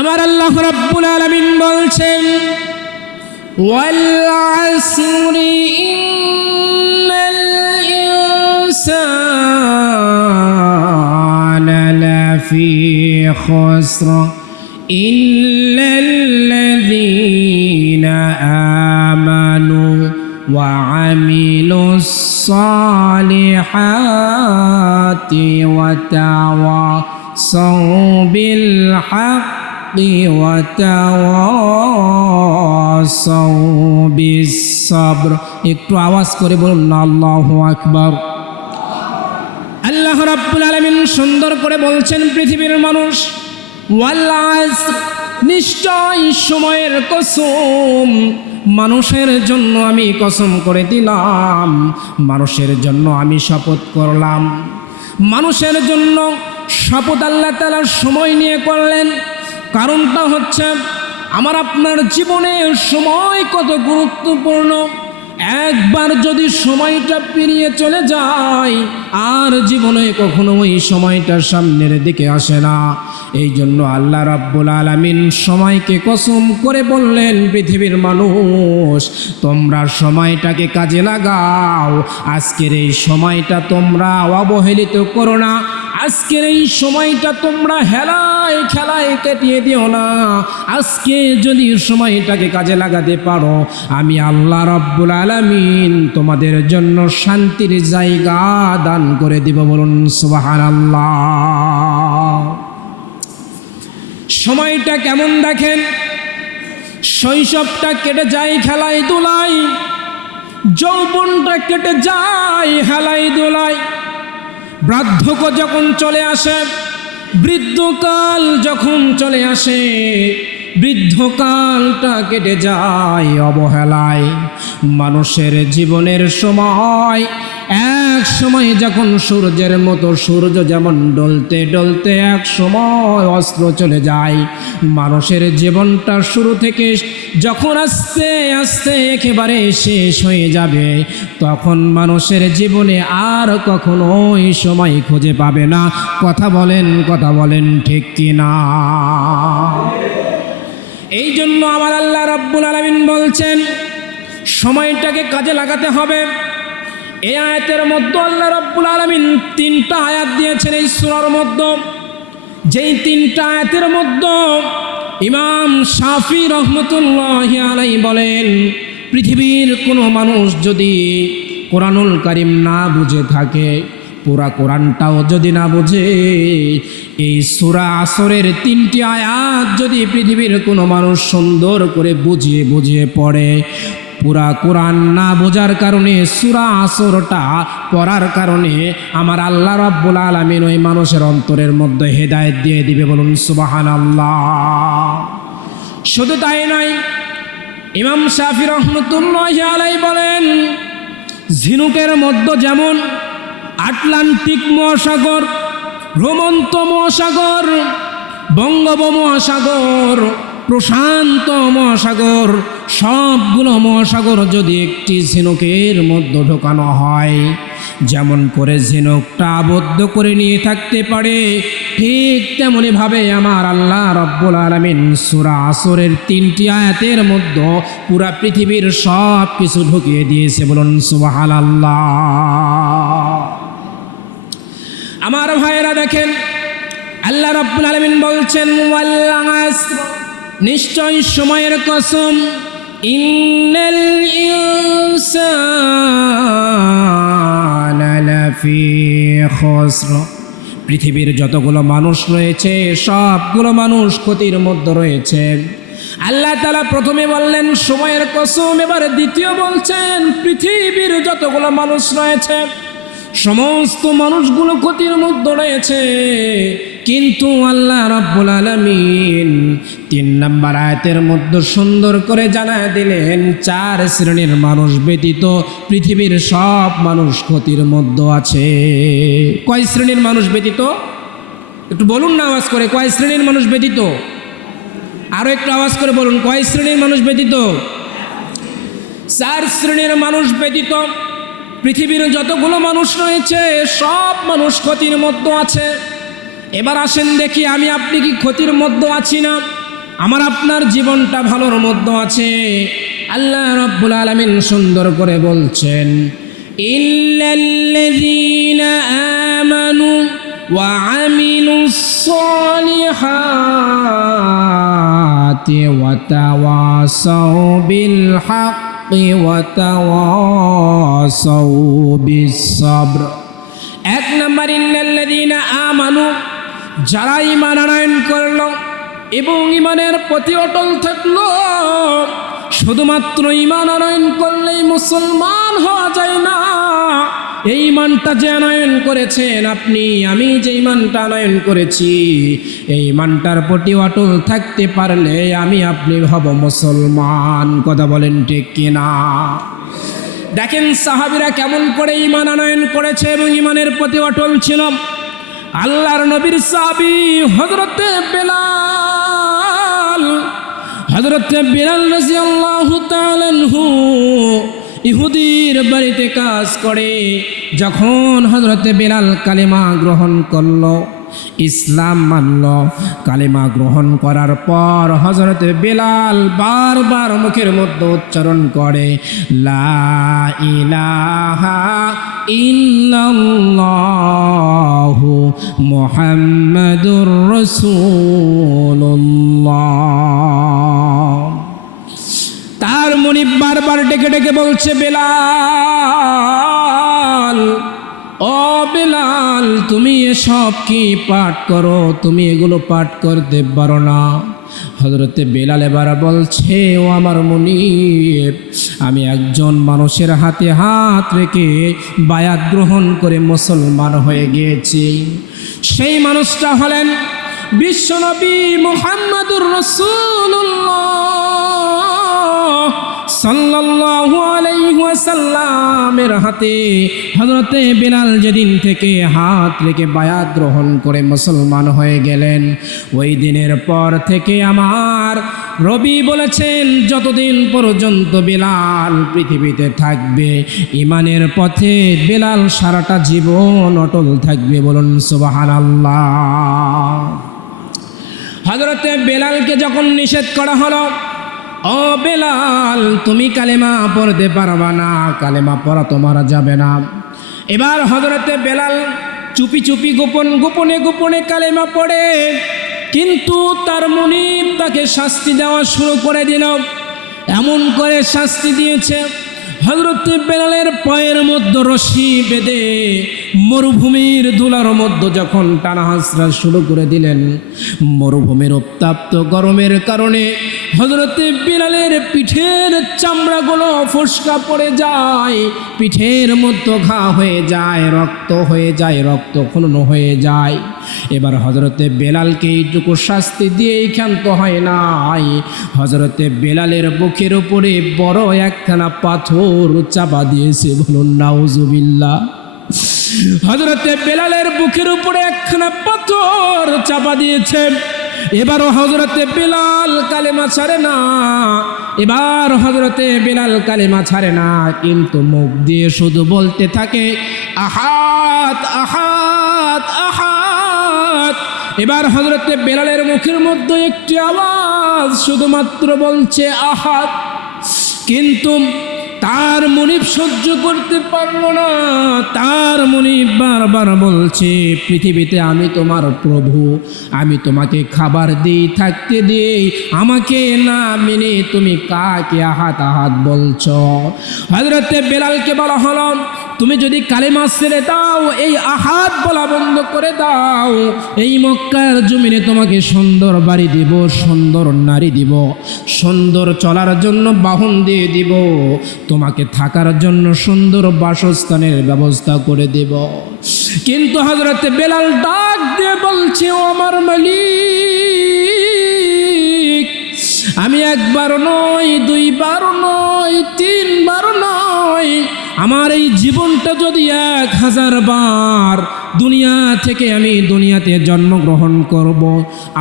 আমার আল্লাহ রাব্বুল আলামিন বলছেন ওয়াল আসরি ইন্নাল ইনসানা লাফি খুসর ইল্লাল্লাযীনা আমানু ওয়া আমিলুস সালিহাতি ওয়া তাওয়াসাউ বিল হাক্কি ওয়া তাওয়াসাউ বিস সাবর। একটু আওয়াজ করে বলুন না আল্লাহু আকবার। আল্লাহ রাব্বুল আলামিন সুন্দর করে বলছেন পৃথিবীর মানুষ ওয়াল আসর, নিশ্চয় সময়ের কসম, মানুষের জন্য আমি কসম করে দিলাম, মানুষের জন্য আমি শপথ করলাম। মানুষের জন্য শপথ আল্লাহ তাআলা সময় নিয়ে করলেন। কারণটা হচ্ছে আমার আপনার জীবনে সময় কত গুরুত্বপূর্ণ। একবার যদি সময়টা পেরিয়ে চলে যায় আর জীবনে কখনো ওই সময়টা সামনের দিকে আসে না। এই জন্য আল্লাহ রাব্বুল আলামিন সময়কে কসম করে বললেন পৃথিবীর মানুষ তোমরা সময়টাকে কাজে লাগাও, আজকের এই সময়টা তোমরা অবহেলিত করো না, আজকের এই সময়টা তোমরা হেলায় খেলায় কাটিয়ে দিও না। আজকে যদি সময়টাকে কাজে লাগাতে পারো আমি আল্লাহ রাব্বুল আলামিন তোমাদের জন্য শান্তির জায়গা দান করে দিব। বলুন সুবহানাল্লাহ। সময়টা কেমন দেখেন, শৈশবটা কেটে যায় খেলায় দোলায়, যৌবনটা কেটে যায় হেলায় দোলায়, বার্ধক্য যখন চলে আসে, বৃদ্ধকাল যখন চলে আসে, বৃদ্ধকালটা কেটে যায় অবহেলায়। মানুষের জীবনের সময় এক সময় যখন সূর্যের মতো, সূর্য যেমন ডলতে ডলতে এক সময় অস্ত চলে যায়, মানুষের জীবনটা শুরু থেকে যখন আস্তে আস্তে একেবারে শেষ হয়ে যাবে তখন মানুষের জীবনে আর কখনো ওই সময় খুঁজে পাবে না। কথা বলেন ঠিক কি না? এই জন্য আমার আল্লাহ রাব্বুল আলামিন বলছেন সময়টাকে কাজে লাগাতে হবে। এই আয়াতের মধ্যে আল্লাহ রাব্বুল আলামিন তিনটা আয়াত দিয়েছেন এই সূরার মধ্যে। যেই তিনটা আয়াতের মধ্যে ইমাম শাফি রহমতুল্লাহি আলাইহি বলেন পৃথিবীর কোনো মানুষ যদি কোরআনুল কারীম না বুঝে থাকে, পুরা কোরআনটাও যদি না বুঝে, এই সূরা আসরের তিনটি আয়াত যদি পৃথিবীর কোনো মানুষ সুন্দর করে বুঝিয়ে বুঝিয়ে পড়ে, পুরা কোরআন না বোঝার কারণে সূরা আসরটা পড়ার কারণে আমার আল্লাহ রাব্বুল আলামিন ওই মানুষের অন্তরের মধ্যে হেদায়েত দিয়ে দিবে। বলুন সুবহানাল্লাহ। শুধু তাই নয়, ইমাম শাফি রহমতুল্লাহি আলাইহি বলেন ঝিনুকের মধ্যে যেমন আটলান্টিক মহাসাগর, ভ্রমন্ত মহাসাগর, বঙ্গোপমহাসাগর, প্রশান্ত মহাসাগর, সবগুলো মহাসাগর যদি একটি ঝিনুকের মধ্যে ঢোকানো হয়, যেমন করে ঝিনুকটা আবদ্ধ করে নিয়ে থাকতে পারে, ঠিক তেমনিভাবে আমার আল্লাহ রাব্বুল আলামিন সূরা আসরের তিনটি আয়াতের মধ্যে পুরা পৃথিবীর সব কিছু ঢুকিয়ে দিয়েছে। বলুন সুবহানাল্লাহ। আমার ভাইয়েরা দেখেন আল্লাহ রাব্বুল আলামিন বলছেন ওয়াল আসর, নিশ্চয় সময়ের কসম, ইন্নাল ইনসানা লাফি খুসর, পৃথিবীর যতগুলো মানুষ রয়েছে সবগুলো মানুষ ক্ষতির মধ্যে রয়েছে। আল্লাহ তাআলা প্রথমে বললেন সময়ের কসম, এবার দ্বিতীয় বলছেন পৃথিবীর যতগুলো মানুষ রয়েছে সমস্ত মানুষগুলো ক্ষতির মধ্যে রয়েছে। কিন্তু আল্লাহ রাব্বুল আলামিন ৩ নম্বর আয়াতের মধ্যে সুন্দর করে জানায় দিলেন ৪ শ্রেণীর মানুষ ব্যতীত পৃথিবীর সব মানুষ ক্ষতির মধ্যে আছে। কয় শ্রেণীর মানুষ ব্যতীত? একটু বলুন না আওয়াজ করে, কয় শ্রেণীর মানুষ ব্যতীত? আরো একটু আওয়াজ করে বলুন, কয় শ্রেণীর মানুষ ব্যতীত? ৪ শ্রেণীর মানুষ ব্যতীত পৃথিবীর যতগুলো মানুষ রয়েছে সব মানুষ ক্ষতির মধ্যে আছে। এবার আসেন দেখি আমি আপনি কি ক্ষতির মধ্যে আছি না? আমার আপনার জীবনটা ভালোর মধ্যে আছে। আল্লাহ রাব্বুল আলামিন সুন্দর করে বলছেন, ইল্লাল্লাযীনা আমানু ওয়া আমিলুস সালিহাতি ওয়া তাওয়াসাউ বিল হাক্কি ওয়া তাওয়াসাউ বিস সাবর। এক নম্বর, ইন্নাল্লাযীনা আমানু, যারা ঈমান আনয়ন করলো এবং ঈমানের প্রতি অটল থাকলো। শুধুমাত্র ঈমান আনয়ন করলেই মুসলমান হওয়া যায় না। এই ঈমানটা যে আনয়ন করেছেন আপনি, আমি যে ঈমানটা আনয়ন করেছি, এই ঈমানটার প্রতি অটল থাকতে পারলে আমি আপনি হব মুসলমান। কথা বলেন ঠিক কিনা? দেখেন সাহাবীরা কেমন করে ঈমান আনয়ন করেছে এবং ঈমানের প্রতি অটল ছিল। আল্লাহর নবীর সাহাবী হযরতে বেলাল, হযরতে বেলাল রাদিয়াল্লাহু তাআলা আনহু ইহুদির বাড়িতে কাজ করে। যখন হযরতে বেলাল কালেমা গ্রহণ করলো, ইসলাম মানল, কালেমা গ্রহণ করার পর হযরতে বেলাল বারবার মুখের মধ্যে উচ্চারণ করে, লা ইলাহা ইল্লাল্লাহু মুহাম্মাদুর রাসূলুল্লাহ। তার মুনিব বারবার ডেকে ডেকে বলছে, বেলাল, ও বেলাল, তুমি এসব কি পাঠ করো? তুমি এগুলো পাঠ করতে পারো না। হযরতে বেলাল এবার বলছে, ও আমার মুনিব, আমি একজন মানুষের হাতে হাত রেখে বায়াত গ্রহণ করে মুসলমান হয়ে গিয়েছি। সেই মানুষটা হলেন বিশ্বনবী মুহাম্মাদুর রাসূলুল্লাহ সাল্লাল্লাহু আলাইহি ওয়াসাল্লামের হাতে হযরতে বেলাল যেদিন থেকে হাত রেখে বায়াত গ্রহণ করে মুসলমান হয়ে গেলেন, ওই দিনের পর থেকে আমার রবি বলেছেন, যতদিন পর্যন্ত বেলাল পৃথিবীতে থাকবে ঈমানের পথে বেলাল সারাটা জীবন অটল থাকবে। বলুন সুবহানাল্লাহ। হযরতে বেলালকে যখন নিষেধ করা হলো, ও বেলাল, তুমি কালেমা পড়তে পারবা না, কালেমা পড়া তোমার যাবে না। এবার হযরতে বেলাল চুপি চুপি গোপনে গোপনে কালেমা পড়ে, কিন্তু তার মুনিব তাকে শাস্তি দেওয়া শুরু করে দিল। এমন করে শাস্তি দিয়েছে, হযরতে বেলালের পায়ের মধ্যে রশি বেঁধে মরুভূমির ধুলার মধ্যে যখন টানা হাসরা শুরু করে দিলেন, মরুভূমির উত্তাপ্ত গরমের কারণে হযরতে বেলালের পিঠের চামড়াগুলো ফসকা পড়ে যায়, পিঠের মধ্যে ঘা হয়ে যায়, রক্ত হয়ে যায়, রক্তক্ষরণ হয়ে যায়। এবার হযরতে বেলালকে এইটুকু শাস্তি দিয়েই ক্ষান্ত হয় নাই, হযরতে বেলালের বুকের উপরে বড় একখানা পাথর চাপা দিয়েছে। বলুন নাউজুবিল্লাহ। হযরতে বেলালের বুকের উপরে একখানা পাথর চাপা দিয়েছে। এবারও হযরতে বেলাল কালেমা ছাড়ে না, এবার হযরতে বেলাল কালেমা ছাড়ে না, কিন্তু মুখ দিয়ে শুধু বলতে থাকে, আহাদ আহাদ আহাদ। এবার হযরতে বেলালের মুখের মধ্যে একটি আওয়াজ শুধুমাত্র বলছে আহাদ, কিন্তু তার মুনিব সহ্য করতে পারল না। তার মুনিব বারবার বলছে, পৃথিবীতে আমি তোমার প্রভু, আমি তোমাকে খাবার দিই, থাকতে দিই, আমাকে না মেনে তুমি কাকে আহাত আহাত বলছ? হযরতে বেলালকে বলা হলো, তুমি যদি কালেমা ছেড়ে দাও, এই আহাত বলা বন্ধ করে দাও, এই মক্কার জমিনে তোমাকে সুন্দর বাড়ি দিব, সুন্দর নারী দিব, সুন্দর চলার জন্য বাহন দিয়ে দিব, তোমাকে থাকার জন্য সুন্দর বাসস্থানের ব্যবস্থা করে দেব। কিন্তু হযরতে বেলাল ডাক দিয়ে বলছে, ও আমার মালিক, আমি একবার নয়, দুইবার নয়, তিনবার নয়, আমার এই জীবনটা যদি 1000 বার দুনিয়া থেকে আমি দুনিয়াতে জন্মগ্রহণ করব,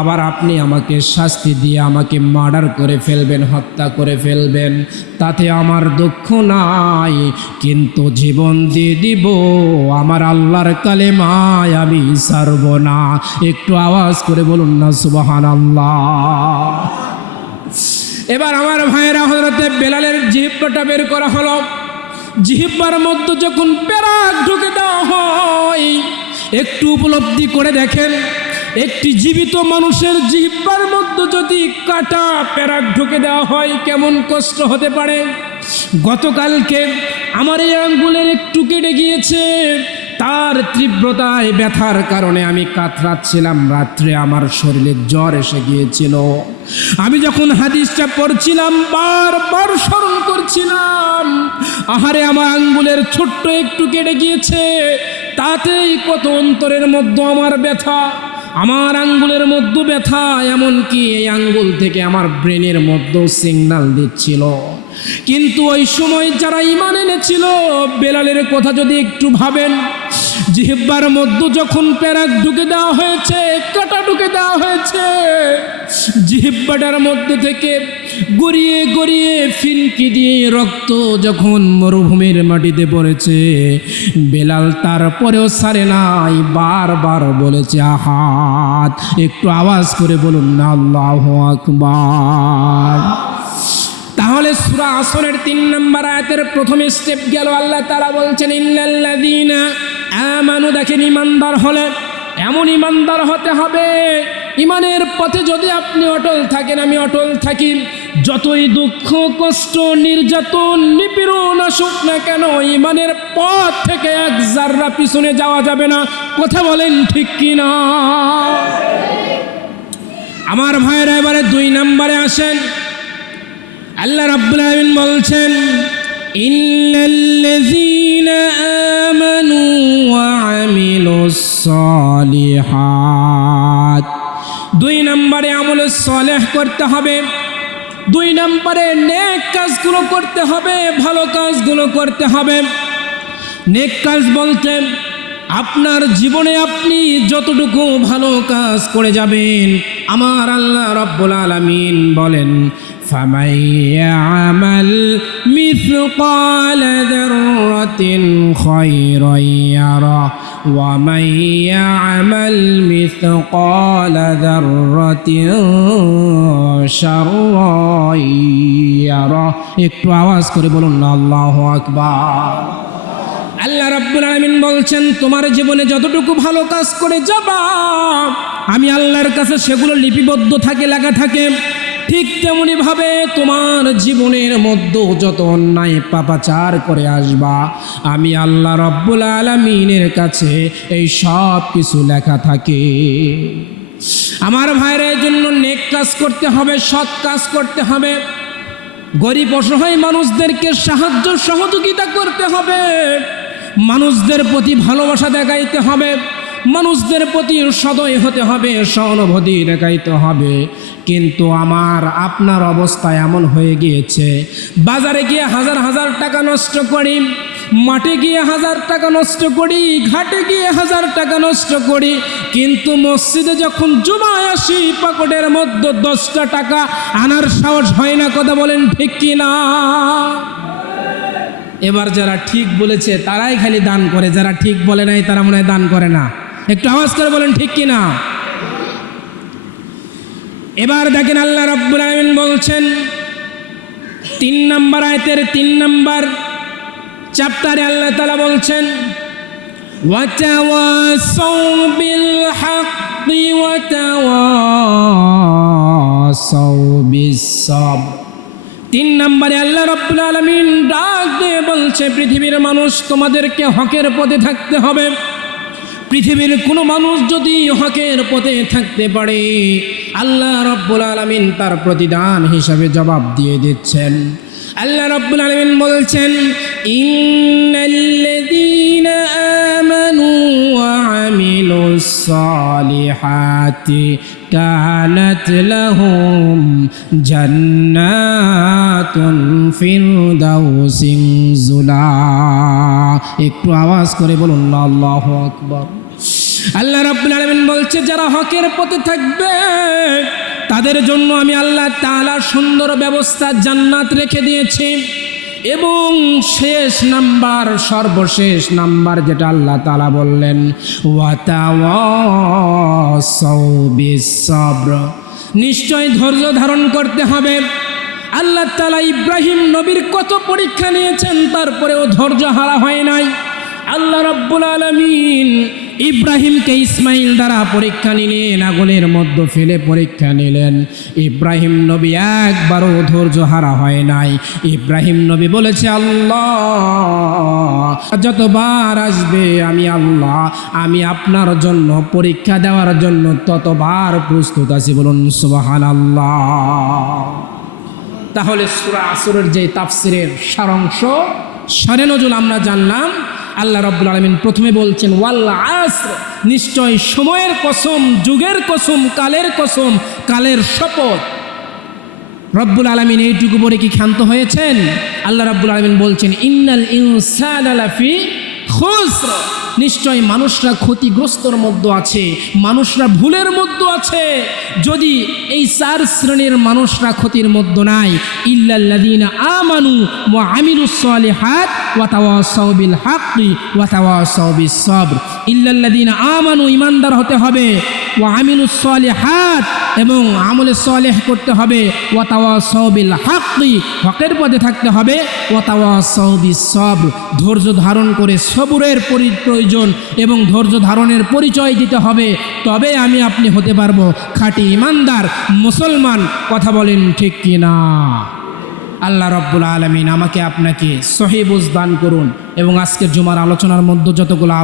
আবার আপনি আমাকে শাস্তি দিয়ে আমাকে মার্ডার করে ফেলবেন, হত্যা করে ফেলবেন, তাতে আমার দুঃখ নাই, কিন্তু জীবন দিয়ে দিব আমার আল্লাহর কালেমায় আমি ছাড়ব না। একটু আওয়াজ করে বলুন না সুবহানাল্লাহ। এবার আমার ভাইয়েরা, হযরতে বেলালের জিহ্বাটা বের করা হলো। জিহ্বার মধ্যে যখন পেরাক ঢুকে দেওয়া হয়, একটু উপলব্ধি করে দেখেন, একটি জীবিত মানুষের জিহ্বার মধ্যে যদি কাটা পেরাক ঢুকে দেওয়া হয় কেমন কষ্ট হতে পারে। গতকালকে আমার এই আঙ্গুলের একটু কেটে গিয়েছে, তার তীব্রতায় ব্যথার কারণে আমি কাতরাচ্ছিলাম, রাত্রে আমার শরীরে জ্বর এসে গিয়েছিল। আমি যখন হাদিসটা পড়ছিলাম বারবার স্মরণ করছিলাম, আহারে আমার আঙ্গুলের ছোট্ট একটু কেটে গিয়েছে, তাতেই কত অন্তরের মধ্যে আমার ব্যথা, আমার আঙ্গুলের মধ্যে ব্যথা, এমনকি এই আঙ্গুল থেকে আমার ব্রেনের মধ্যেও সিগন্যাল দিচ্ছিল। কিন্তু ওই সময় যারা ঈমান এনেছিল, বেলালের কথা যদি একটু ভাবেন, জিহ্বার মধ্যে যখন পেরাক ঢুকে দেওয়া হয়েছে, কাটা ঢুকে দেওয়া হয়েছে, জিহ্বাটার মধ্যে থেকে গড়িয়ে গড়িয়ে ফিনকি দিয়ে রক্ত যখন মরুভূমির মাটিতে পড়েছে, বেলাল তারপরেও ছাড়ে নাই, বারবার বলেছে আহাদ। একটু আওয়াজ করে বলুন না আল্লাহু আকবার। তাহলে সূরা আসরের 3 নম্বর আয়াতের প্রথম স্টেপ গেল। আল্লাহ তাআলা বলছেন ইন্নাল্লাযীনা আমানু, দেখেন ঈমানদার হলে এমন ঈমানদার হতে হবে, ঈমানের পথে যদি আপনি অটল থাকেন, আমি অটল থাকি, যতই দুঃখ কষ্ট নির্যাতন নিপীড়ন আসুক না কেন, ঈমানের পথ থেকে এক জাররা পিছনে যাওয়া যাবে না। কথা বলেন ঠিক কি না? আমার ভাইয়েরা, এবারে 2 নম্বরে আসেন। আল্লাহ রাব্বুল আলামিন বলছেন ইন্নাল্লাযীনা আমানু ওয়া আমিলুস সালিহাত। 2 নম্বরে আমলুস সালেহ করতে হবে, 2 নম্বরে নেক কাজগুলো করতে হবে, ভালো কাজগুলো করতে হবে। নেক কাজ বলতে আপনার জীবনে আপনি যতটুকু ভালো কাজ করে যাবেন, আমার আল্লাহ রাব্বুল আলামিন বলেন فَمَن يَعْمَلْ مِثْقَالَ ذَرَّةٍ خَيْرًا يَرَهُ وَمَن يَعْمَلْ مِثْقَالَ ذَرَّةٍ شَرًّا يَرَهُ। একটু আওয়াজ করে বলুন না আল্লাহু আকবার। আল্লাহ রাব্বুল আলামিন বলছেন, তোমার জীবনে যতটুকু ভালো কাজ করে যাবা, আমি আল্লাহর কাছে সেগুলো লিপিবদ্ধ থাকে, লেখা থাকে। ঠিক তেমনি ভাবে তোমার জীবনের মধ্যে যত অন্যায় পাপাচার করে আসবা, আমি আল্লাহ রাব্বুল আলামিনের কাছে এই সব কিছু লেখা থাকে। আমার ভাইয়ের জন্য নেক কাজ করতে হবে, সৎ কাজ করতে হবে, গরিব অসহায় মানুষদেরকে সাহায্য সহযোগিতা করতে হবে, মানুষদের প্রতি ভালোবাসা দেখাইতে হবে, মানুষদের প্রতি সদয় হতে হবে, সহানুভূতি দেখাইতে হবে। কিন্তু আমার আপনার অবস্থা এমন হয়ে গিয়েছে, বাজারে গিয়ে হাজার হাজার টাকা নষ্ট করি, মাঠে গিয়ে 1000 টাকা নষ্ট করি, ঘাটে গিয়ে 1000 টাকা নষ্ট করি, কিন্তু মসজিদে যখন জুমায় আসি পকেটের মধ্যে 10টা টাকা আনার সাহস হয় না। কথা বলেন ঠিক কি না? এবার যারা ঠিক বলেছে তারাই খালি দান করে, যারা ঠিক বলে নাই তারা মনে হয় দান করে না। একটু আওয়াজ করে বলেন ঠিক কি না? এবার দেখেন আল্লাহ রাব্বুল আলামিন বলছেন 3 নম্বর আয়াতের 3 নম্বর চ্যাপ্টারে আল্লাহ তাআলা বলছেন ওয়াতাওয়াসাউ বিল হাক্কি ওয়াতাওয়াসাউ বিস সাবর। 3 নম্বরে আল্লাহ রাব্বুল আলামিন ডাক দিয়ে বলছে, পৃথিবীর মানুষ তোমাদেরকে হকের পথে থাকতে হবে। পৃথিবীর কোনো মানুষ যদি হকের পথে থাকতে পারে, আল্লাহ রাব্বুল আলামিন তার প্রতিদান হিসাবে জবাব দিয়ে দিচ্ছেন। আল্লাহ রাব্বুল আলামিন বলছেন ইন্নাল্লাযীনা আমানু ওয়া আমিলুস সালিহাতি কানাত লাহুম জান্নাতুন ফিরদাউসিন যুলা। একটু আওয়াজ করে বলুন আল্লাহু আকবার। আল্লাহ রাব্বুল আলামিন বলছে যারা হকের পথে থাকবে তাদের জন্য আমি আল্লাহ তাআলা সুন্দর ব্যবস্থা জান্নাত রেখে দিয়েছি। এবং শেষ নাম্বার, সর্বশেষ নাম্বার যেটা আল্লাহ তাআলা বললেন, ওয়াতাওয়াসাউ বিস-সাবর, নিশ্চয় ধৈর্য ধারণ করতে হবে। আল্লাহ তাআলা ইব্রাহিম নবীর কত পরীক্ষা নিয়েছেন, তারপরেও ধৈর্য হারা হয় নাই। আল্লাহ রাব্বুল আলামিন ইব্রাহিমকে ইসমাইল দ্বারা পরীক্ষা নিলেন, আগুনের মধ্যে ফেলে পরীক্ষা নিলেন। ইব্রাহিম নবী একবারও ধৈর্য হারা হয় নাই। ইব্রাহিম নবী বলেছে, আল্লাহ যতবার আসবে আমি আল্লাহ, আমি আপনার জন্য পরীক্ষা দেওয়ার জন্য ততবার প্রস্তুত আছি। বলুন সুবহানাল্লাহ। তাহলে সূরা আসরের যে তাফসিরের সারাংশ, শানে নজুল আমরা জানলাম। আল্লাহ রাব্বুল আলামিন প্রথমে বলছেন ওয়াল আসর, নিশ্চয় সময়ের কসম, যুগের কসম, কালের কসম, কালের শপথ। রব্বুল আলামিন এইটুকু বলে কি ক্ষান্ত হয়েছেন? আল্লাহ রাব্বুল আলামিন বলছেন ইন্নাল ইনসানা লাফি খুসর, নিশ্চয় মানুষরা ক্ষতিগ্রস্তর মধ্যে আছে, মানুষরা ভুলের মধ্যে আছে। যদি এই চার শ্রেণীর মানুষরা ক্ষতির মধ্যে নাই, ইল্লাল্লাযীনা আমানু ওয়া আমিলুস সালিহাত ওয়া তাওয়াসাউ বিল হাক্কি ওয়া তাওয়াসাউ বিস সাবর। ইল্লাল্লাযীনা আমানু, ঈমানদার হতে হবে, ওয়া আমিলুস সালিহাত, এবং আমলে সালেহ করতে হবে, ওয়া তাওয়াসাউ বিল হাক্কি, হকের পথে থাকতে হবে, ওয়া তাওয়াসাউ বিস সাবর, ধৈর্য ধারণ করে সবুরের প্রয়োজন এবং ধৈর্য ধারণের পরিচয় দিতে হবে। তবে আমি আপনি হতে পারবো খাঁটি ঈমানদার মুসলমান। কথা বলেন ঠিক কি না? আল্লাহ রাব্বুল আলামিন আমাকে আপনাকে সহিহ বুঝ দান করুন এবং আজকের জুমার আলোচনার মধ্যে যতগুলো